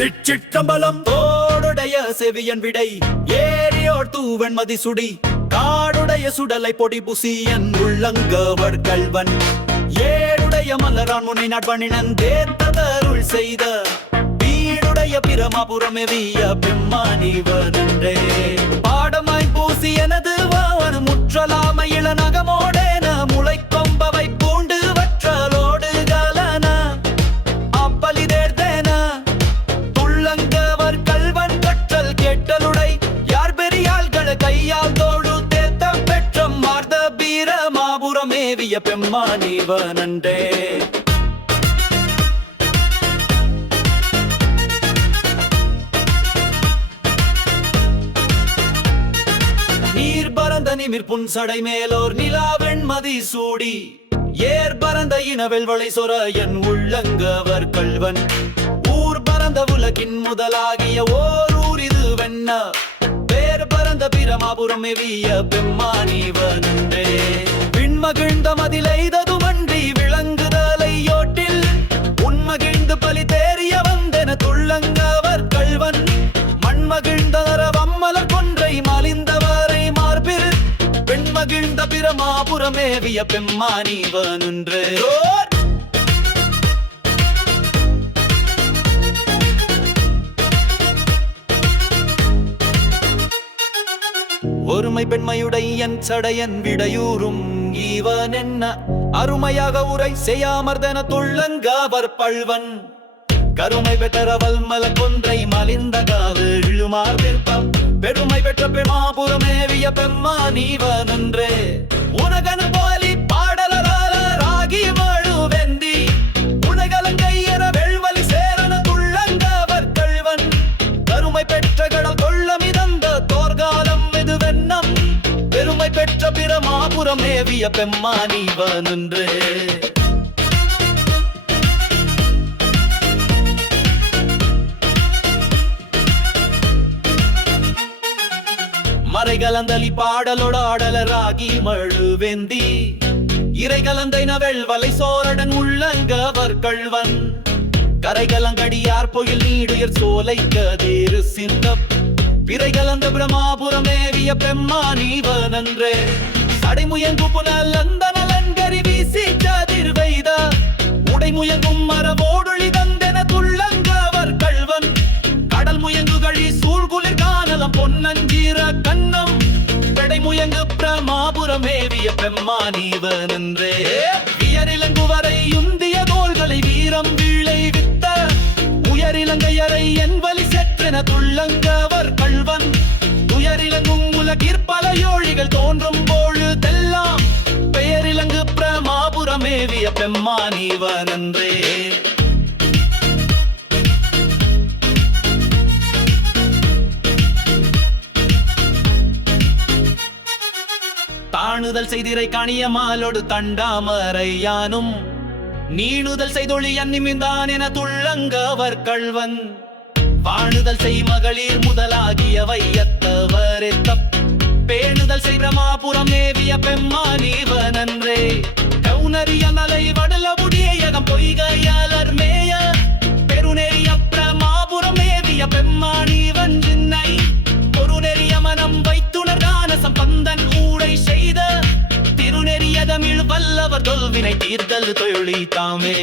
திச்சிற்றம்பலம் தோடுடைய செவியன் விடை ஏரியோர் தூவன் மதி சுடி காடுடைய சுடலை பொடி புசியன் உள்ளங்கவர் கல்வன். ஏழுடைய மலரான் முனை நட்பணினன் தேத்ததருள் செய்த. வீடுடைய பிரமபுரமெவிய பெம்மானிவனன்றே பாடமாய் பூசி எனது வாவன் முற்றலாம இளநகமோடேன மாபுரமேவிய பெம்மானிவனன்றே நீர் பரந்த நிமிர் புன்சடை மேலோர் நிலா வெண்மதி சூடி. ஏர் பரந்த இனவெல்வளை சொர என் உள்ளங்கவர் கல்வன் ஊர் பரந்த உலகின் முதலாகிய ஓர் ஊர் இது வெண்ண. பேர் பரந்த பிரமாபுரம் எவிய பெம்மானிவனன்றே விண்மகிழ்ந்த பிரமாபுரமேவிய பெம்மானிவனுன்று ஒருமை பெண்மையுடையன் சடையன் விடையூறும் ஈவன் என்ன அருமையாக உரை செய்யாமர்தன துள்ளங்காவர் பழ்வன் கருமை பெற்றவல் மல கொன்றை மலிந்த காவு இழுமார் விருப்பம் பெருமை பெற்ற பெமாபுரமேவிய பெம்மா நீவனன்றே புறம் ஏவிய பெம்மானிவனன்று மறைகலந்தலி பாடலோட ஆடலராகி மழுவெந்தி இறை கலந்தை நவெள் வலை சோரடன் உள்ளங்கவர் கள்வன் கரைகலங்கடியார் பொயில் நீடுயர் சோலை கதேறு சிந்தப். பிறை கலந்த பிரமாபுரம் ஏவிய பெம்மா நீவனன்றே சடைமுயங்கு புனல் அந்த நலன்கறி வீசி ஜாதிர் வைதா உடைமுயங்கும் மரபோடொளி தந்தென துள்ளங்காவர் கல்வன் கடல் முயங்குகழி சூழ்குளிர் காணலம் பொன்னஞ்சீர கண்ணம். பெடைமுயங்கு பிரமாபுரம் ஏவிய பிரமாபுரமேவிய பெம்மானீவனன்றே. வியரிலங்கு வரை உந்திய தோள்களை வீரம் வீழை வித்த. உயரிலங்கையரை என் வலி செற்றென துள்ளங்கவர் கல்வன் உயரிலங்கும் உலகிற்பல யோழிகள் தோன்றும் பெம்மானீவனன்றே தாணுதல் செய்திரை கணிய மாலோடு தண்டாமரை நீணுதல் செய்தொழி அந்நிமிந்தான் என துள்ளங்கவர் கள்வன். வாழுதல் செய் மகளிர் முதலாகிய வையத்தவரே தப். பேணுதல் செய் பிரமாபுரம் ஏவிய பெம்மானீவனன்றே ஏவிய வஞ்சின்னை ஒரு நெறிய மனம் வைத்துணர் கானசம் பந்தன் ஊடை செய்த திருநெறிய தமிழ் வல்லவர் தொல்வினை தீர்த்தல் தொழில் தாமே.